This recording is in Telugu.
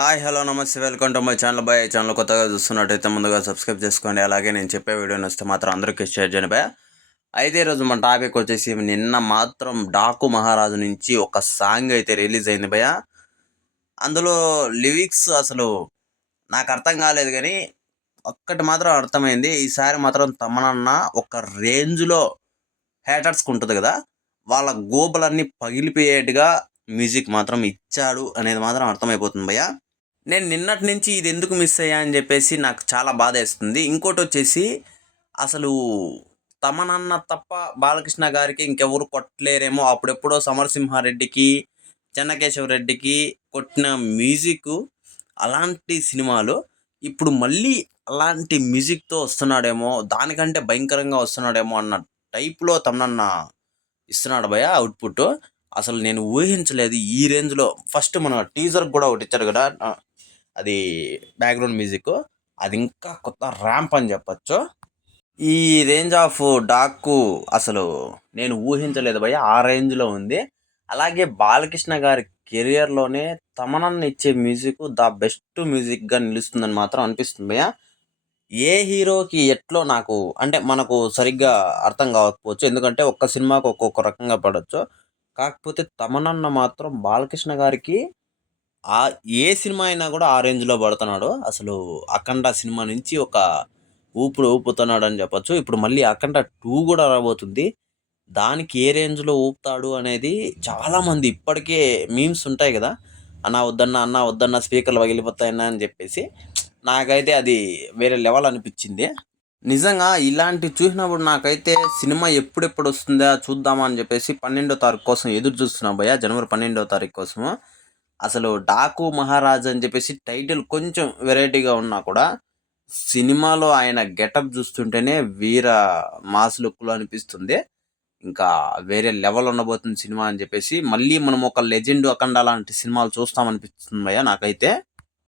హాయ్ హలో నమస్తే వెల్కమ్ టు మై ఛానల్ బాయ్. ఛానల్ కొత్తగా చూస్తున్నట్టయితే ముందుగా సబ్స్క్రైబ్ చేసుకోండి. అలాగే నేను చెప్పే వీడియో నచ్చితే మాత్రం అందరికీ షేర్ చేయండి బాయ్. అయితే ఈరోజు మన టాపిక్ వచ్చేసి నిన్న మాత్రం డాకు మహారాజు నుంచి ఒక సాంగ్ అయితే రిలీజ్ అయింది భయ. అందులో లిరిక్స్ అసలు నాకు అర్థం కాలేదు, కానీ ఒక్కటి మాత్రం అర్థమైంది. ఈసారి మాత్రం తమనన్న ఒక రేంజ్లో హేటర్స్కి ఉంటుంది కదా, వాళ్ళ గోబలన్నీ పగిలిపోయేట్టుగా మ్యూజిక్ మాత్రం ఇచ్చాడు అనేది మాత్రం అర్థమైపోతుంది భయ్య. నేను నిన్నటి నుంచి ఇది ఎందుకు మిస్ అయ్యా అని చెప్పేసి నాకు చాలా బాధ వేస్తుంది. ఇంకోటి వచ్చేసి అసలు తమనన్న తప్ప బాలకృష్ణ గారికి ఇంకెవరు కొట్టలేరేమో. అప్పుడెప్పుడో సమరసింహారెడ్డికి, చెన్నకేశవరెడ్డికి కొట్టిన మ్యూజిక్ అలాంటి సినిమాలు ఇప్పుడు మళ్ళీ అలాంటి మ్యూజిక్తో వస్తున్నాడేమో, దానికంటే భయంకరంగా వస్తున్నాడేమో అన్న టైప్లో తమనన్న ఇస్తున్నాడు భయ అవుట్పుట్. అసలు నేను ఊహించలేదు ఈ రేంజ్లో. ఫస్ట్ మన టీజర్ కూడా ఒకటి ఇచ్చాడు కదా, అది బ్యాక్గ్రౌండ్ మ్యూజిక్, అది ఇంకా కొత్త ర్యాంప్ అని చెప్పచ్చు. ఈ రేంజ్ ఆఫ్ డాక్కు అసలు నేను ఊహించలేదు భయ్య, ఆ రేంజ్లో ఉంది. అలాగే బాలకృష్ణ గారి కెరియర్లోనే తమనన్న ఇచ్చే మ్యూజిక్ ద బెస్ట్ మ్యూజిక్గా నిలుస్తుందని మాత్రం అనిపిస్తుంది భయ్య. ఏ హీరోకి ఎట్లో నాకు అంటే మనకు సరిగ్గా అర్థం కాకపోవచ్చు, ఎందుకంటే ఒక్క సినిమాకు ఒక్కొక్క రకంగా పడవచ్చు. కాకపోతే తమనన్న మాత్రం బాలకృష్ణ గారికి ఏ సినిమా అయినా కూడా ఆ రేంజ్లో పడుతున్నాడు. అసలు అఖండ సినిమా నుంచి ఒక ఊపుతున్నాడు అని చెప్పచ్చు. ఇప్పుడు మళ్ళీ అఖండ 2 కూడా రాబోతుంది. దానికి ఏ రేంజ్లో ఊపుతాడు అనేది చాలామంది ఇప్పటికే మీమ్స్ ఉంటాయి కదా, అన్న వద్దన్న స్పీకర్లు పగిలిపోతాయన్నా అని చెప్పేసి. నాకైతే అది వేరే లెవెల్ అనిపించింది నిజంగా. ఇలాంటివి చూసినప్పుడు నాకైతే సినిమా ఎప్పుడెప్పుడు వస్తుందా చూద్దామా అని చెప్పేసి 12వ తారీఖు కోసం ఎదురు చూస్తున్నాం భయ్య, జనవరి 12వ తారీఖు కోసము. అసలు డాకు మహారాజ్ అని చెప్పేసి టైటిల్ కొంచెం వెరైటీగా ఉన్నా కూడా సినిమాలో ఆయన గెటప్ చూస్తుంటేనే వీర మాస్ లుక్లో అనిపిస్తుంది. ఇంకా వేరే లెవెల్ ఉండబోతుంది సినిమా అని చెప్పేసి. మళ్ళీ మనం ఒక లెజెండ్ అఖండ లాంటి సినిమాలు చూస్తామనిపిస్తుంది భయ్య నాకైతే.